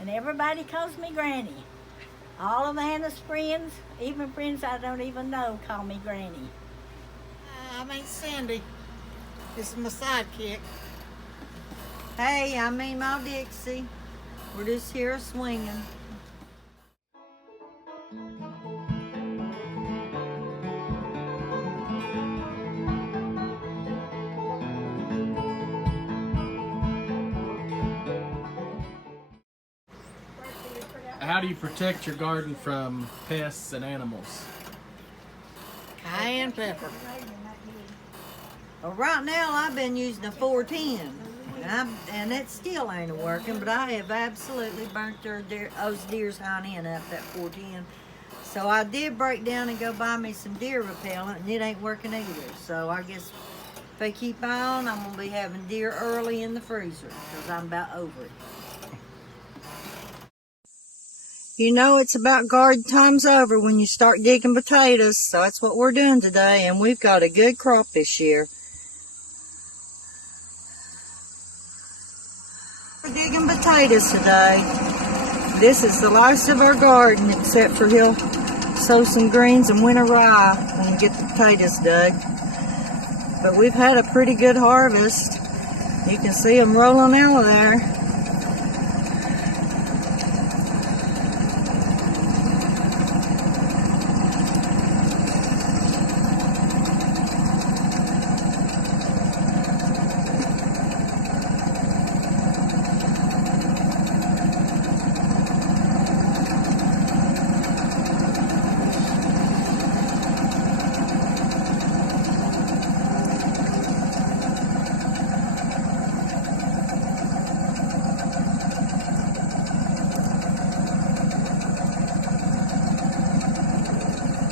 And everybody calls me Granny. All of Anna's friends, even friends I don't even know, call me Granny. I'm Aunt Cindy. This is my sidekick. Hey, I'm Memaw Dixie. We're just here swinging. How do you protect your garden from pests and animals? Cayenne pepper. Well, right now I've been using a 410, and it still ain't working, but I have absolutely burnt those deer's hind end up, that 410. So I did break down and go buy me some deer repellent, and it ain't working either. So I guess if they keep on, I'm gonna be having deer early in the freezer, because I'm about over it. You know it's about garden time's over when you start digging potatoes, so that's what we're doing today, and we've got a good crop this year. We're digging potatoes today. This is the last of our garden, except for he'll sow some greens and winter rye when we get the potatoes dug. But we've had a pretty good harvest. You can see them rolling out of there.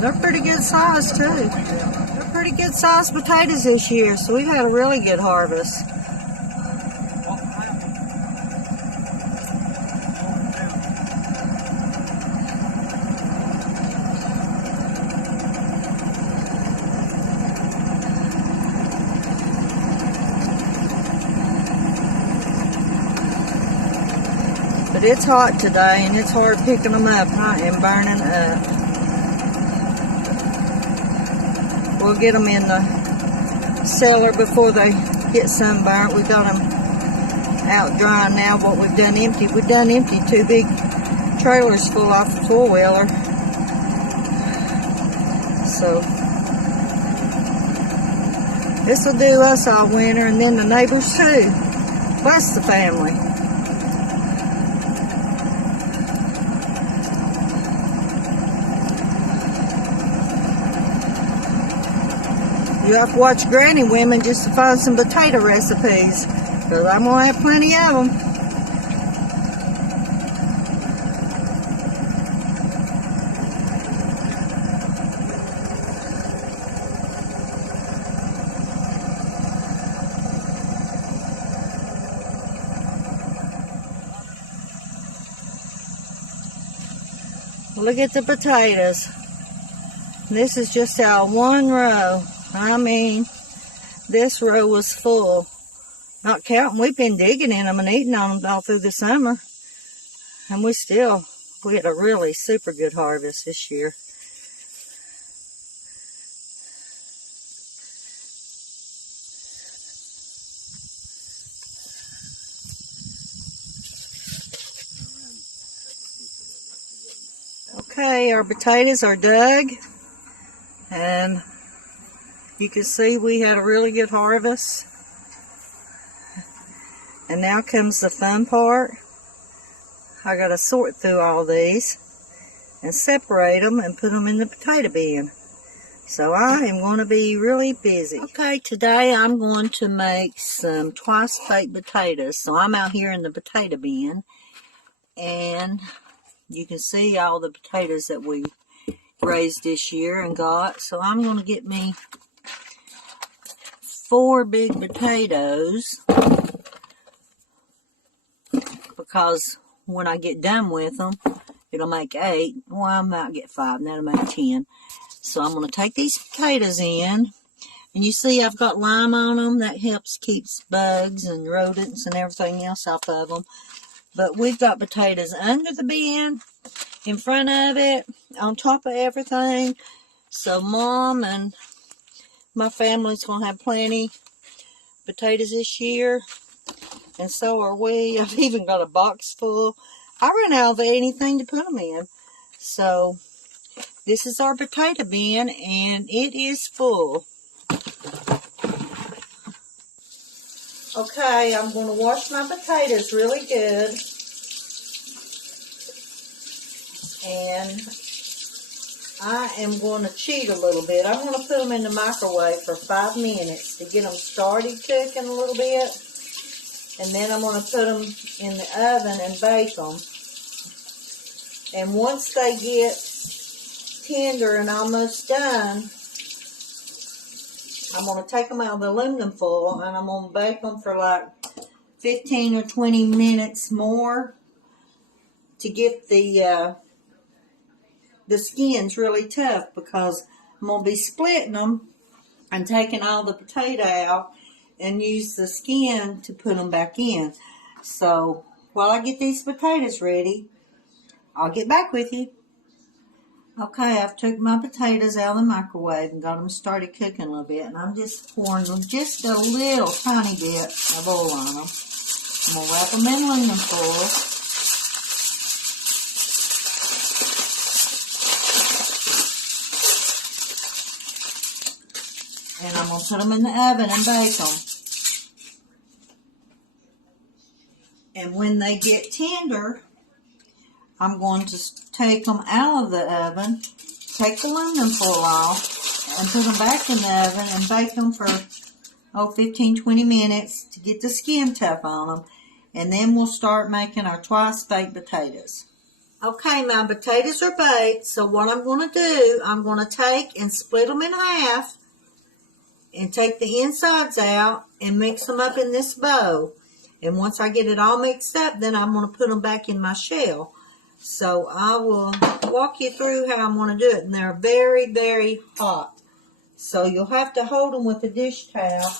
They're pretty good size too. They're pretty good sized potatoes this year, so we've had a really good harvest. But it's hot today and it's hard picking them up. I am burning up. We'll get them in the cellar before they get sunburnt. We got them out drying now. What we've done emptied 2 big trailers full off the four-wheeler. So this will do us all winter, and then the neighbors too. Bless the family. You have to watch Granny Women just to find some potato recipes, because I'm going to have plenty of them. Look at the potatoes. This is just our one row. I mean, this row was full. Not counting, we've been digging in them and eating on them all through the summer. And we had a really super good harvest this year. Okay, our potatoes are dug. And you can see we had a really good harvest. And now comes the fun part. I gotta sort through all these. and separate them and put them in the potato bin. So I am going to be really busy. Okay, today I'm going to make some twice baked potatoes. So I'm out here in the potato bin, and you can see all the potatoes that we raised this year and got. So I'm going to get me 4 big potatoes, because when I get done with them, it'll make 8. Well, I might get 5, and that'll make 10. So I'm going to take these potatoes in, and you see I've got lime on them. That helps keeps bugs and rodents and everything else off of them. But we've got potatoes under the bin, in front of it, on top of everything. So Mom and my family's going to have plenty potatoes this year, and so are we. I've even got a box full. I ran out of anything to put them in. So this is our potato bin, and it is full. Okay, I'm going to wash my potatoes really good. And I am going to cheat a little bit. I'm going to put them in the microwave for 5 minutes to get them started cooking a little bit. And then I'm going to put them in the oven and bake them. And once they get tender and almost done, I'm going to take them out of the aluminum foil, and I'm going to bake them for like 15 or 20 minutes more to get the skins really tough, because I'm going to be splitting them and taking all the potato out and use the skin to put them back in. So while I get these potatoes ready, I'll get back with you. Okay, I've took my potatoes out of the microwave and got them started cooking a little bit, and I'm just pouring just a little tiny bit of oil on them. I'm going to wrap them in aluminum foil. And I'm going to put them in the oven and bake them. And when they get tender, I'm going to take them out of the oven, take the aluminum foil off, and put them back in the oven and bake them for 15-20 minutes to get the skin tough on them. And then we'll start making our twice baked potatoes. Okay, my potatoes are baked, so what I'm going to do, I'm going to take and split them in half and take the insides out and mix them up in this bowl. And once I get it all mixed up, then I'm going to put them back in my shell. So I will walk you through how I'm going to do it. And they're very, very hot. So you'll have to hold them with a dish towel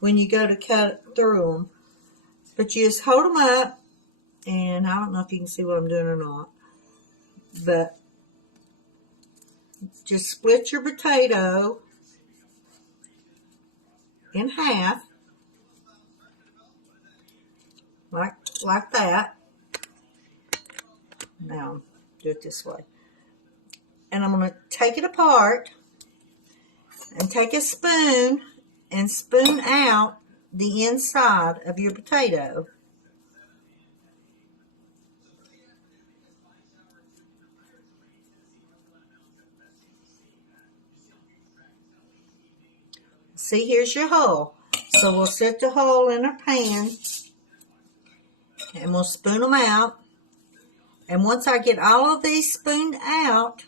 when you go to cut through them. But you just hold them up. And I don't know if you can see what I'm doing or not. But just split your potato in half. Like that. Now, do it this way. And I'm going to take it apart and take a spoon and spoon out the inside of your potato. See, here's your hole. So we'll set the hole in our pan and we'll spoon them out. And once I get all of these spooned out,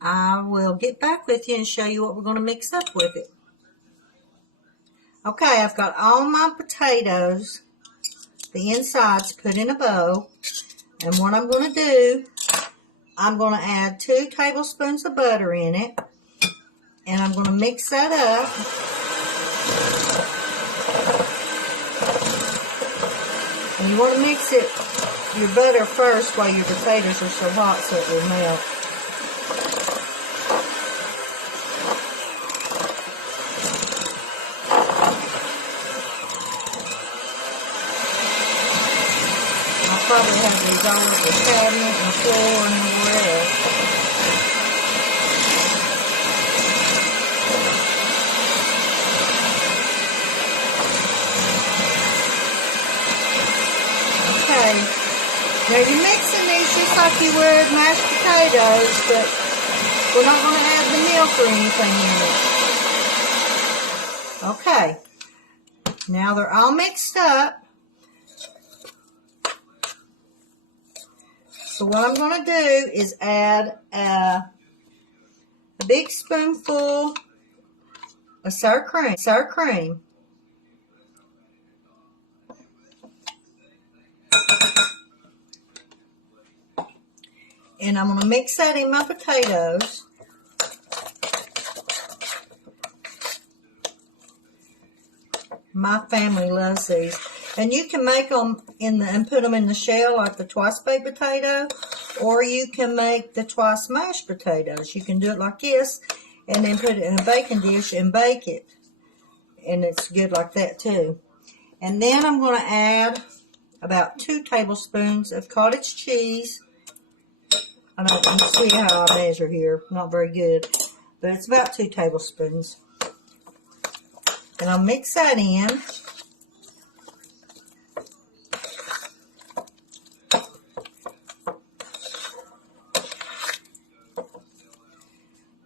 I will get back with you and show you what we're going to mix up with it. Okay, I've got all my potatoes, the insides, put in a bowl. And what I'm going to do, I'm going to add 2 tablespoons of butter in it. And I'm going to mix that up. And you want to mix your butter first while your potatoes are so hot so it will melt. I'll probably have these all over the cabinet and the floor and everywhere else. Now you're mixing these just like you would mashed potatoes, but we're not going to add the milk or anything in it. Okay. Now they're all mixed up. So what I'm going to do is add a big spoonful of sour cream. And I'm going to mix that in my potatoes. My family loves these. And you can make them and put them in the shell like the twice baked potato, or you can make the twice mashed potatoes. You can do it like this and then put it in a baking dish and bake it. And it's good like that too. And then I'm going to add about 2 tablespoons of cottage cheese. I don't see how I measure here. Not very good. But it's about 2 tablespoons. And I'll mix that in.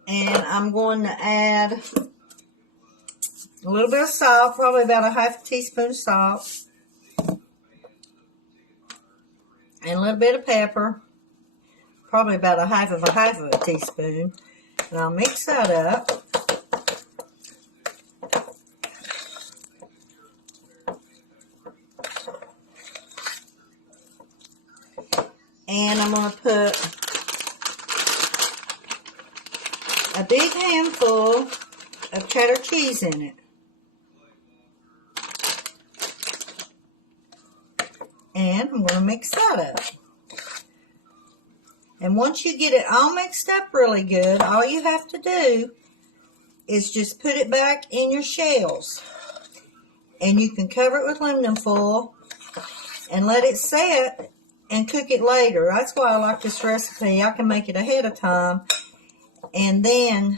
And I'm going to add a little bit of salt, probably about a half a teaspoon of salt. And a little bit of pepper, probably about a half of a teaspoon. And I'll mix that up. And I'm going to put a big handful of cheddar cheese in it. And I'm going to mix that up. And once you get it all mixed up really good, all you have to do is just put it back in your shells. And you can cover it with aluminum foil and let it set and cook it later. That's why I like this recipe. I can make it ahead of time and then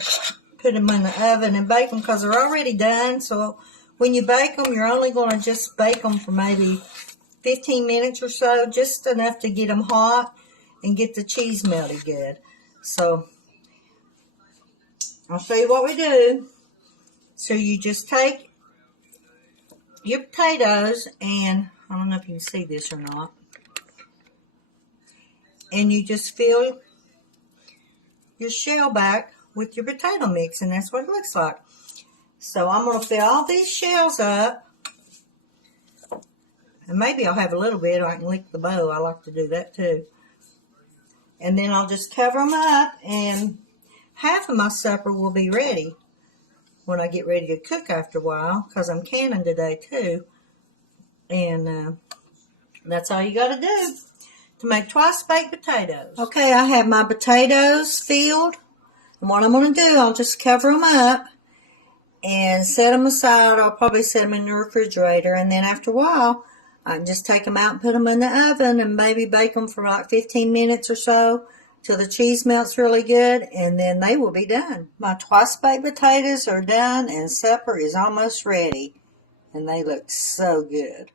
put them in the oven and bake them because they're already done. So when you bake them, you're only going to just bake them for maybe 15 minutes or so, just enough to get them hot and get the cheese melted good. So I'll show you what we do. So you just take your potatoes, and I don't know if you can see this or not, and you just fill your shell back with your potato mix, and that's what it looks like. So I'm going to fill all these shells up, and maybe I'll have a little bit or I can lick the bowl. I like to do that too. And then I'll just cover them up, and half of my supper will be ready when I get ready to cook after a while, because I'm canning today too. And that's all you got to do to make twice baked potatoes. Okay, I have my potatoes filled. And what I'm going to do, I'll just cover them up and set them aside. I'll probably set them in the refrigerator. And then after a while, I can just take them out and put them in the oven and maybe bake them for like 15 minutes or so till the cheese melts really good, and then they will be done. My twice baked potatoes are done and supper is almost ready, and they look so good.